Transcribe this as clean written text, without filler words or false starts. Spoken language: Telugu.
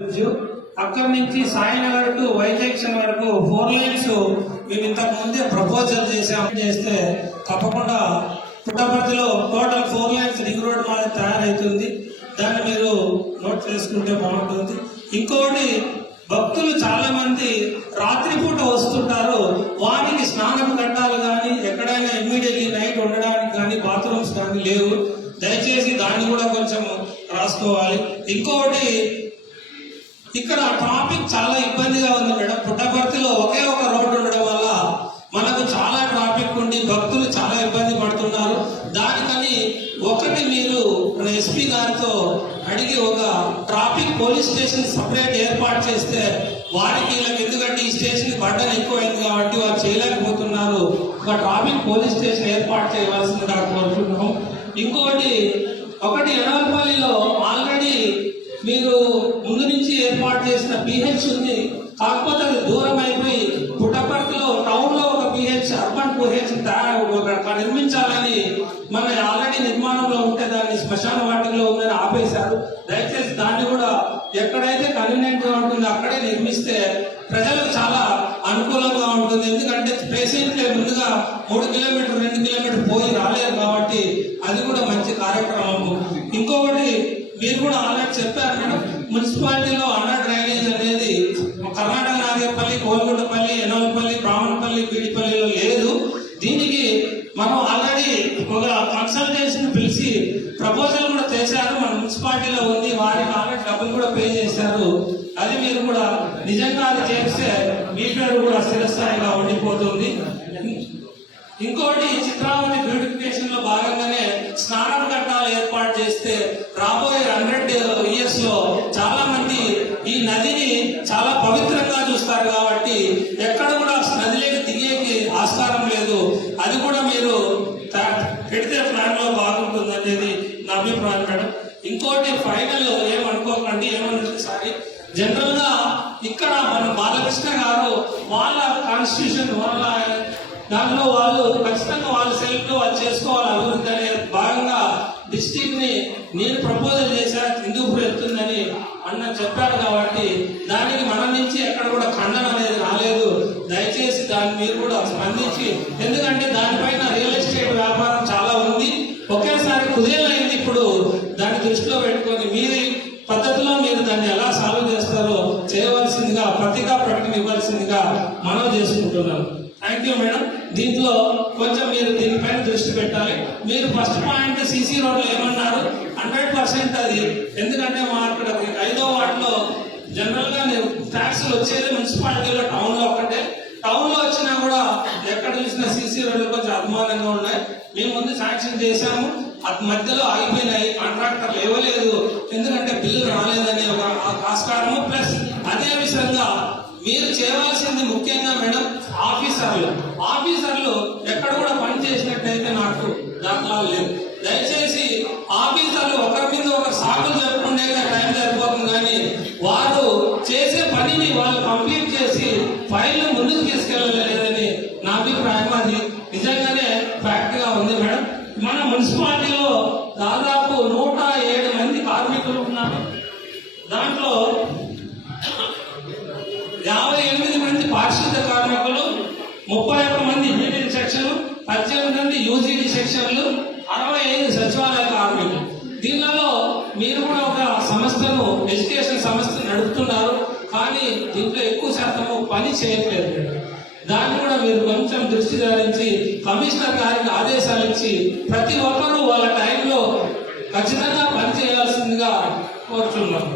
అక్కడి నుంచి సాయినగర్ టు వై జంక్షన్ వరకు 4 లైన్స్ మేము ఇంతకు ముందే ప్రపోజల్ చేస్తే తప్పకుండా పుట్టపర్తిలో టోటల్ 4 లైన్స్ రింగ్ రోడ్ మాది తయారవుతుంది. దాన్ని మీరు నోట్ చేసుకుంటే బాగుంటుంది. ఇంకోటి, భక్తులు చాలా మంది రాత్రిపూట వస్తుంటారు, వారికి స్నానం కట్టాలి కానీ ఎక్కడైనా ఇమ్మీడియట్లీ నైట్ ఉండడానికి కానీ బాత్రూమ్స్ కానీ లేవు. దయచేసి దాన్ని కూడా కొంచెం రాసుకోవాలి. ఇంకోటి, ఇక్కడ ట్రాఫిక్ చాలా ఇబ్బందిగా ఉంది మేడం. పుట్టపర్తిలో ఒకే ఒక రోడ్డు ఉండడం వల్ల మనకు చాలా ట్రాఫిక్ ఉండి భక్తులు చాలా ఇబ్బంది పడుతున్నారు. దానికని ఒకటి మీరు ఎస్పీ గారితో అడిగి ఒక ట్రాఫిక్ పోలీస్ స్టేషన్ సపరేట్ ఏర్పాటు చేస్తే వారికి ఎందుకంటే ఈ స్టేషన్ బర్డన్ ఎక్కువైంది కాబట్టి వారు చేయలేకపోతున్నారు. ఒక ట్రాఫిక్ పోలీస్ స్టేషన్ ఏర్పాటు చేయవలసిందిగా కోరుతున్నాం. ఇంకోటి, ఎనవల్పల్లిలో ఆల్రెడీ మీరు ముందు నుంచి ఏర్పాటు చేసిన పిహెచ్ ఉంది, కాకపోతే అది దూరం అయిపోయి పుట్టపర్తిలో టౌన్ లో ఒక పిహెచ్, అర్బన్ పిహెచ్ నిర్మించాలని మన ఆల్రెడీ నిర్మాణంలో ఉంటే దాన్ని శ్మశాన వాటిలో ఉందని ఆపేశారు. దయచేసి దాన్ని కూడా ఎక్కడైతే కన్వీనియంట్ గా ఉంటుందో అక్కడే నిర్మిస్తే ప్రజలకు చాలా అనుకూలంగా ఉంటుంది. ఎందుకంటే పేషెంట్లే ముందుగా 3 కిలోమీటర్లు 2 కిలోమీటర్లు పోయి రాలేరు కాబట్టి అది కూడా మంచి కార్యక్రమం. ఇంకొకటి, మీరు కూడా ఆల్రెడీ చెప్పారు మేడం, మున్సిపాలిటీలో అండర్ డ్రైనేజ్ అనేది కర్ణాటక నాగేపల్లి, కోల్గొండపల్లి, ఎనవల్పల్లి, బ్రాహ్మణపల్లి, పీడిపల్లిలో లేదు. దీనికి మనం ఆల్రెడీ ఒక కన్సల్టేషన్ పిలిచి ప్రపోజల్ కూడా చేశారు. మన మున్సిపాలిటీలో ఉంది, వారికి ఆల్రెడీ డబ్బులు కూడా పే చేశారు. అది మీరు కూడా నిజంగా అది చేస్తే మీ పేరు కూడా స్థిరస్థాయిగా ఉండిపోతుంది. ఇంకోటి, చిత్రావతి బ్యూటిఫికేషన్ లో భాగంగానే స్నానం ఘట్టాలు ఏర్పాటు చేస్తే రాబోయే 100 years లో చాలా మంది ఈ నదిని చాలా పవిత్రంగా చూస్తారు కాబట్టి ఎక్కడ కూడా నదిలోకి దిగేకి ఆస్కారం లేదు. అది కూడా మీరు పెడితే ప్లాన్ లో బాగుంటుంది అనేది నా అభిప్రాయం మేడం. ఇంకోటి, ఫైనల్ ఏమనుకోకండి, ఏమనుకుంటే సారీ, జనరల్ గా ఇక్కడ మన బాలకృష్ణ గారు వాళ్ళ కాన్స్టిట్యూషన్ వాళ్ళ దాంట్లో వాళ్ళు ఖచ్చితంగా వాళ్ళ సెల్ఫ్ లో వాళ్ళు చేసుకోవాలి అభివృద్ధి అనే భాగంగా డిస్ట్రిక్ట్ ని నేను ప్రపోజల్ చేశా, హిందూపూర్ వెళ్తుందని అన్న చెప్పారు కాబట్టి దానికి మన నుంచి ఎక్కడ కూడా ఖండన అనేది రాలేదు. దయచేసి దాన్ని మీరు కూడా స్పందించి, ఎందుకంటే దానిపైన రియల్ ఎస్టేట్ వ్యాపారం చాలా ఉంది, ఒకేసారి కుదేలైంది. ఇప్పుడు దాన్ని దృష్టిలో పెట్టుకొని మీరు పద్ధతిలో మీరు దాన్ని ఎలా సాల్వ్ చేస్తారో చేయవలసిందిగా పత్రికా ప్రకటన ఇవ్వాల్సిందిగా మనం చేసుకుంటున్నాం. Thank you madam. దీంట్లో కొంచెం మీరు దీనిపైన దృష్టి పెట్టాలి. మీరు ఫస్ట్ పాయింట్ సిసి రోడ్లు ఏమన్నారు, 100% అది. ఎందుకంటే మా అక్కడ 5వ వార్డులో జనరల్ గా ట్యాక్స్లు వచ్చేది మున్సిపాలిటీలో టౌన్ లో ఒక్కటే. టౌన్ లో వచ్చినా కూడా ఎక్కడ చూసినా సిసి రోడ్లు కొంచెం అభిమానంగా ఉన్నాయి. మేము ముందు శాంక్షన్ చేశాము, అది మధ్యలో ఆగిపోయినాయి, కాంట్రాక్టర్లు ఇవ్వలేదు, ఎందుకంటే బిల్లు రాలేదని ఒక ఆస్కారము. ప్లస్ అదే విధంగా మీరు చేయవలసింది ముఖ్యంగా మేడం, ఆఫీసర్లు ఎక్కడ కూడా పని చేసినట్టయితే నాకు దాఖలాలు లేవు. దయచేసి ఆఫీసర్లు ఒకరి మీద ఒక సాకులు జరుపుకుంటే టైం సరిపోతుంది, కానీ వారు చేసే పనిని వాళ్ళు కంప్లీట్ చేసి ఫైల్ ముందుకు తీసుకెళ్ళలేదని నా అభిప్రాయం. అది నిజంగానే ఫ్యాక్ట్ గా ఉంది మేడం. మన మున్సిపాలిటీలో దాదాపు 107 మంది కార్మికులు ఉన్నారు. దాంట్లో 58 మంది పారిశుద్ధ కార్మికులు, 31 మంది బీడీ సెక్షన్, 18 మంది యూజీడీ సెక్షన్లు, 65 సచివాలయ కార్మికులు. దీనిలో మీరు కూడా ఒక సంస్థను, ఎడ్యుకేషన్ సంస్థ నడుపుతున్నారు, కానీ దీంట్లో ఎక్కువ శాతము పని చేయట్లేదు. దాన్ని కూడా మీరు కొంచెం దృష్టి సారించి కమిషనర్ గారికి ఆదేశాలు ఇచ్చి ప్రతి ఒక్కరూ వాళ్ళ టైంలో ఖచ్చితంగా పని చేయాల్సిందిగా కోరుతున్నాను.